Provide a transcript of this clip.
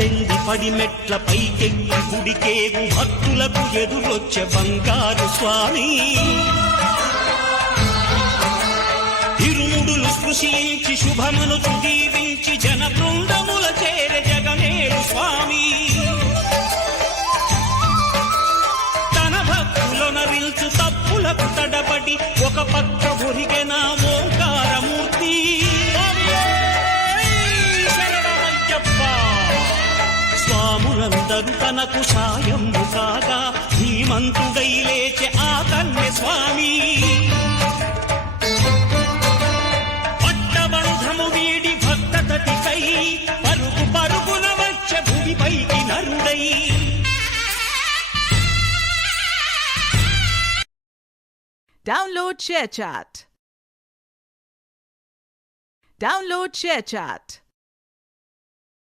పద్దెంది పడి మెట్ల పైకెక్కి గుడికేగు భక్తులకు ఎదురొచ్చే బంగారు స్వామి ఇరుముడులు స్పృశించి శుభమును దీవించి జన బృందముల చేరే జగమేరు స్వామి తన భక్తులొనరించు తప్పులకు తడబడి ఒక పక్క ఒరిగెన ఓంకారమూర్తి స్వాములందరూ తనకు సాయము కాగా ధీమంతుడై లేచే ఆ కన్య స్వామి పట్టబంధము వీడి భక్తతటికై పరుగు పరుగున వచ్చే భూమిపైకి నరుడై Download ShareChat. Download ShareChat.